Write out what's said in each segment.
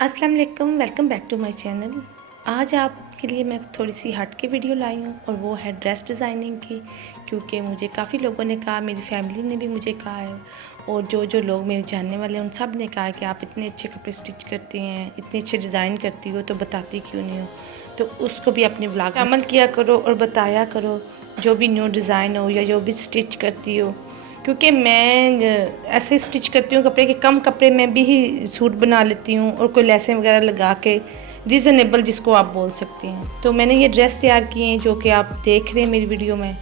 अस्सलाम वालेकुम, welcome back to my channel. आज आपके लिए मैं थोड़ी सी हट के वीडियो लाई हूँ और वो है ड्रेस डिज़ाइनिंग की, क्योंकि मुझे काफ़ी लोगों ने कहा, मेरी फैमिली ने भी मुझे कहा है और जो लोग मेरे जानने वाले हैं उन सब ने कहा है कि आप इतने अच्छे कपड़े स्टिच करती हैं, इतने अच्छे डिज़ाइन करती हो, तो बताती क्यों नहीं हो। तो उसको भी अपने व्लॉग में अमल किया करो और बताया करो, जो भी न्यू डिज़ाइन हो या जो भी स्टिच करती हो। क्योंकि मैं ऐसे स्टिच करती हूँ कपड़े के, कम कपड़े में भी ही सूट बना लेती हूँ और कोई लेसें वगैरह लगा के रीज़नेबल, जिसको आप बोल सकती हैं। तो मैंने ये ड्रेस तैयार की हैं जो कि आप देख रहे हैं मेरी वीडियो में।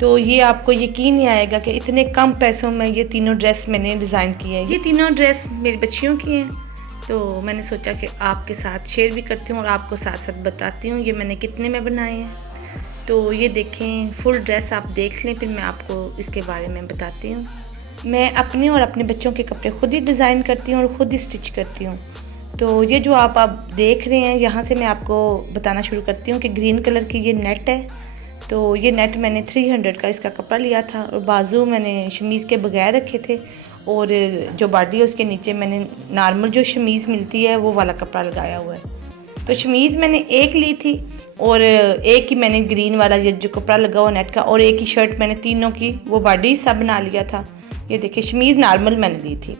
तो ये आपको यकीन नहीं आएगा कि इतने कम पैसों में ये तीनों ड्रेस मैंने डिज़ाइन की है। ये तीनों ड्रेस मेरी बच्चियों की हैं, तो मैंने सोचा कि आपके साथ शेयर भी करती हूँ और आपको साथ साथ बताती हूँ ये मैंने कितने में बनाए हैं। तो ये देखें, फुल ड्रेस आप देख लें, फिर मैं आपको इसके बारे में बताती हूँ। मैं अपने और अपने बच्चों के कपड़े खुद ही डिज़ाइन करती हूँ और ख़ुद ही स्टिच करती हूँ। तो ये जो आप देख रहे हैं, यहाँ से मैं आपको बताना शुरू करती हूँ कि ग्रीन कलर की ये नेट है। तो ये नेट मैंने 300 का इसका कपड़ा लिया था और बाजू मैंने शमीज़ के बगैर रखे थे और जो बॉडी है उसके नीचे मैंने नॉर्मल जो शमीज़ मिलती है वो वाला कपड़ा लगाया हुआ है। तो शमीज़ मैंने एक ली थी और एक ही मैंने ग्रीन वाला ये जो कपड़ा लगा हुआ नेट का, और एक ही शर्ट मैंने तीनों की वो बॉडी हिस्सा बना लिया था। ये देखिए, शमीज़ नॉर्मल मैंने ली थी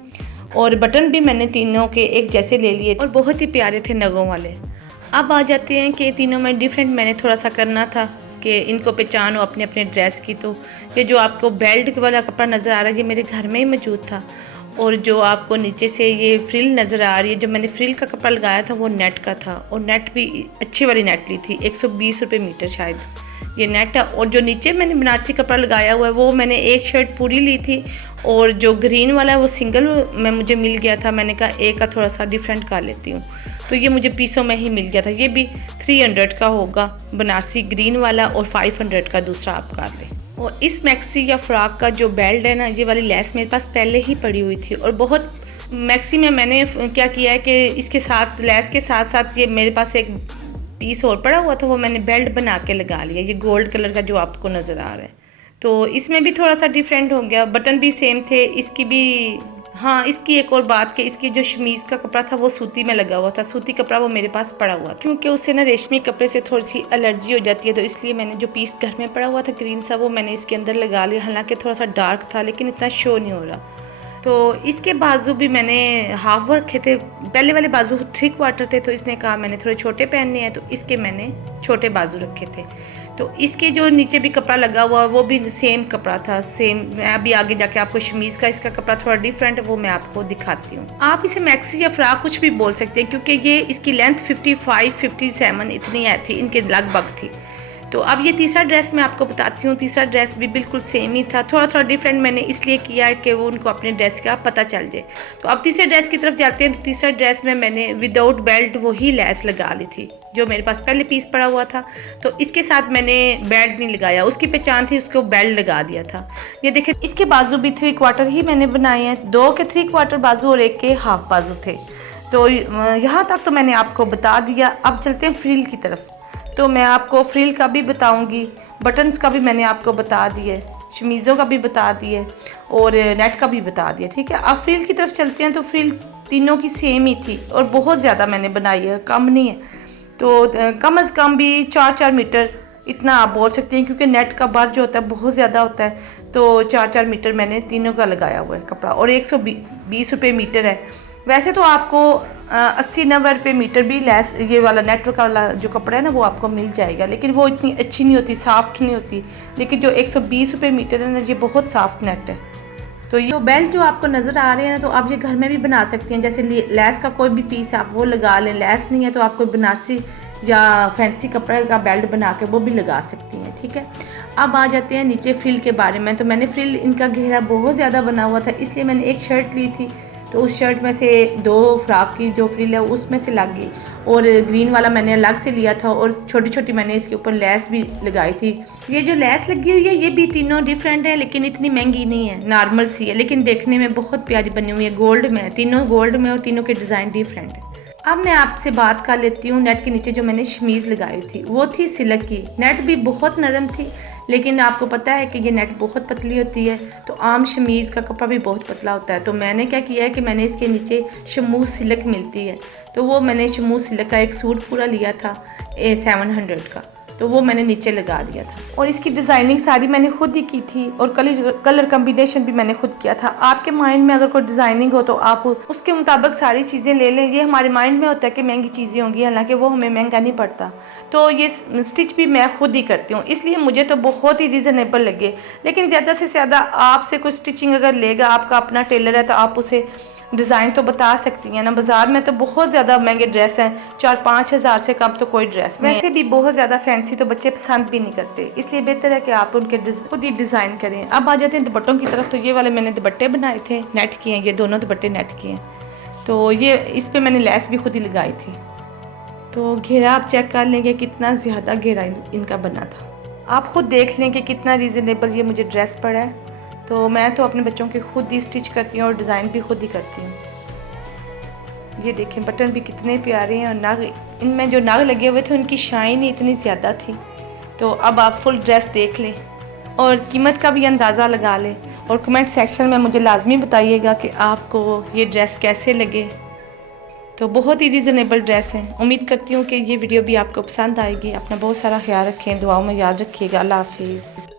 और बटन भी मैंने तीनों के एक जैसे ले लिए और बहुत ही प्यारे थे नगों वाले। अब आ जाते हैं कि तीनों में डिफरेंट मैंने थोड़ा सा करना था कि इनको पहचान हो अपने अपने ड्रेस की। तो ये जो आपको बेल्ट वाला कपड़ा नज़र आ रहा है ये मेरे घर में ही मौजूद था, और जो आपको नीचे से ये फ्रिल नज़र आ रही है, जो मैंने फ्रिल का कपड़ा लगाया था वो नेट का था, और नेट भी अच्छी वाली नेट ली थी, 120 रुपये मीटर शायद ये नेट है। और जो नीचे मैंने बनारसी कपड़ा लगाया हुआ है वो मैंने एक शर्ट पूरी ली थी, और जो ग्रीन वाला है वो सिंगल में मुझे मिल गया था। मैंने कहा एक का थोड़ा सा डिफरेंट कर लेती हूँ, तो ये मुझे पीसों में ही मिल गया था। ये भी 300 का होगा बनारसी ग्रीन वाला, और 500 का दूसरा आप कर लें। और इस मैक्सी या फ्रॉक का जो बेल्ट है ना, ये वाली लेस मेरे पास पहले ही पड़ी हुई थी, और बहुत मैक्सी में मैंने क्या किया है कि इसके साथ लेस के साथ साथ ये मेरे पास एक पीस और पड़ा हुआ था, वो मैंने बेल्ट बना के लगा लिया। ये गोल्ड कलर का जो आपको नज़र आ रहा है, तो इसमें भी थोड़ा सा डिफरेंट हो गया। बटन भी सेम थे इसकी भी। हाँ, इसकी एक और बात कि इसकी जो शमीज़ का कपड़ा था वो सूती में लगा हुआ था, सूती कपड़ा वो मेरे पास पड़ा हुआ था, क्योंकि उससे ना रेशमी कपड़े से थोड़ी सी एलर्जी हो जाती है। तो इसलिए मैंने जो पीस घर में पड़ा हुआ था ग्रीन सा, वो मैंने इसके अंदर लगा लिया। हालांकि थोड़ा सा डार्क था लेकिन इतना शो नहीं हो रहा। तो इसके बाजू भी मैंने हाफ वर्क रखे थे। पहले वाले बाजू 3/4 थे, तो इसने कहा मैंने थोड़े छोटे पहनने हैं, तो इसके मैंने छोटे बाजू रखे थे। तो इसके जो नीचे भी कपड़ा लगा हुआ वो भी सेम कपड़ा था, सेम। मैं अभी आगे जाके आपको शमीज़ का इसका कपड़ा थोड़ा डिफरेंट है वो मैं आपको दिखाती हूँ। आप इसे मैक्सी या फ्रॉक कुछ भी बोल सकते हैं, क्योंकि ये इसकी लेंथ 55-57 इतनी है थी, इनके लगभग थी। तो अब ये तीसरा ड्रेस मैं आपको बताती हूँ। तीसरा ड्रेस भी बिल्कुल सेम ही था, थोड़ा थोड़ा डिफरेंट मैंने इसलिए किया है कि वो उनको अपने ड्रेस का पता चल जाए। तो अब तीसरे ड्रेस की तरफ जाते हैं। तो तीसरा ड्रेस में मैंने विदाउट बेल्ट वही लेस लगा ली थी जो मेरे पास पहले पीस पड़ा हुआ था। तो इसके साथ मैंने बेल्ट नहीं लगाया, उसकी पहचान थी, उसको बेल्ट लगा दिया था। ये देखिए, इसके बाजू भी 3/4 ही मैंने बनाए हैं, 2 के 3/4 बाजू और 1 के हाफ बाजू थे। तो यहाँ तक तो मैंने आपको बता दिया। अब चलते हैं फ्रिल की तरफ। तो मैं आपको फ्रिल का भी बताऊंगी, बटन्स का भी मैंने आपको बता दिए, शमीज़ों का भी बता दिए और नेट का भी बता दिया। ठीक है, अब फ्रिल की तरफ चलते हैं। तो फ्रिल तीनों की सेम ही थी और बहुत ज़्यादा मैंने बनाई है, कम नहीं है। तो कम अज़ कम भी 4-4 मीटर इतना आप बोल सकते हैं, क्योंकि नेट का बार जो होता है बहुत ज़्यादा होता है। तो 4-4 मीटर मैंने तीनों का लगाया हुआ है कपड़ा, और 120 रुपये मीटर है। वैसे तो आपको 80-90 रुपये मीटर भी लेस ये वाला नेटवर्क वाला जो कपड़ा है ना वो आपको मिल जाएगा, लेकिन वो इतनी अच्छी नहीं होती, सॉफ्ट नहीं होती। लेकिन जो 120 रुपये मीटर है ना, ये बहुत सॉफ्ट नेट है। तो ये बेल्ट जो आपको नज़र आ रहे हैं, तो आप ये घर में भी बना सकती हैं। जैसे लेस का कोई भी पीस है आप वो लगा लें, लेस नहीं है तो आप कोई बनारसी या फैंसी कपड़े का बेल्ट बना के वो भी लगा सकती हैं। ठीक है, अब आ जाते हैं नीचे फ्रिल के बारे में। तो मैंने फ्रिल इनका घेरा बहुत ज़्यादा बना हुआ था, इसलिए मैंने एक शर्ट ली थी, तो उस शर्ट में से 2 फ्रॉक की जो फ्रिल है उसमें से लग गई, और ग्रीन वाला मैंने अलग से लिया था, और छोटी छोटी मैंने इसके ऊपर लेस भी लगाई थी। ये जो लेस लगी हुई है ये भी तीनों डिफरेंट है, लेकिन इतनी महंगी नहीं है, नॉर्मल सी है, लेकिन देखने में बहुत प्यारी बनी हुई है। गोल्ड में, तीनों गोल्ड में, और तीनों के डिज़ाइन डिफरेंट है। अब मैं आपसे बात कर लेती हूँ नेट के नीचे जो मैंने शमीज़ लगाई थी, वो थी सिल्क की। नेट भी बहुत नरम थी, लेकिन आपको पता है कि ये नेट बहुत पतली होती है, तो आम शमीज़ का कपड़ा भी बहुत पतला होता है। तो मैंने क्या किया है कि मैंने इसके नीचे शमूस सिल्क मिलती है, तो वो मैंने शमूद सिल्क का एक सूट पूरा लिया था 700 का, तो वो मैंने नीचे लगा दिया था। और इसकी डिज़ाइनिंग सारी मैंने खुद ही की थी और कलर कम्बिनेशन भी मैंने खुद किया था। आपके माइंड में अगर कोई डिज़ाइनिंग हो तो आप उसके मुताबिक सारी चीज़ें ले लें। ये हमारे माइंड में होता है कि महंगी चीज़ें होंगी, हालांकि वो हमें महंगा नहीं पड़ता। तो ये स्टिच भी मैं खुद ही करती हूँ, इसलिए मुझे तो बहुत ही रीज़नेबल लगे। लेकिन ज़्यादा से ज़्यादा आपसे कुछ स्टिचिंग अगर लेगा, आपका अपना टेलर है, तो आप उसे डिज़ाइन तो बता सकती हैं ना। बाज़ार में तो बहुत ज़्यादा महंगे ड्रेस हैं, 4-5 हज़ार से कम तो कोई ड्रेस नहीं है। वैसे भी बहुत ज़्यादा फैंसी तो बच्चे पसंद भी नहीं करते, इसलिए बेहतर है कि आप उनके खुद ही डिज़ाइन करें। अब आ जाते हैं दुपट्टों की तरफ। तो ये वाले मैंने दुपट्टे बनाए थे, नेट किए हैं, ये दोनों दुपट्टे नेट किए हैं। तो ये इस पर मैंने लेस भी खुद ही लगाई थी। तो घेरा आप चेक कर लेंगे कितना ज़्यादा घेरा इनका बना था। आप खुद देख लें कि कितना रीज़नेबल ये मुझे ड्रेस पड़ा है। तो मैं तो अपने बच्चों के खुद ही स्टिच करती हूँ और डिज़ाइन भी खुद ही करती हूँ। ये देखें बटन भी कितने प्यारे हैं, और नग, इनमें जो नग लगे हुए थे उनकी शाइन ही इतनी ज़्यादा थी। तो अब आप फुल ड्रेस देख लें और कीमत का भी अंदाज़ा लगा लें, और कमेंट सेक्शन में मुझे लाजमी बताइएगा कि आपको ये ड्रेस कैसे लगे। तो बहुत ही रीज़नेबल ड्रेस है। उम्मीद करती हूँ कि ये वीडियो भी आपको पसंद आएगी। अपना बहुत सारा ख्याल रखें, दुआओं में याद रखिएगा। अल्लाह हाफिज़।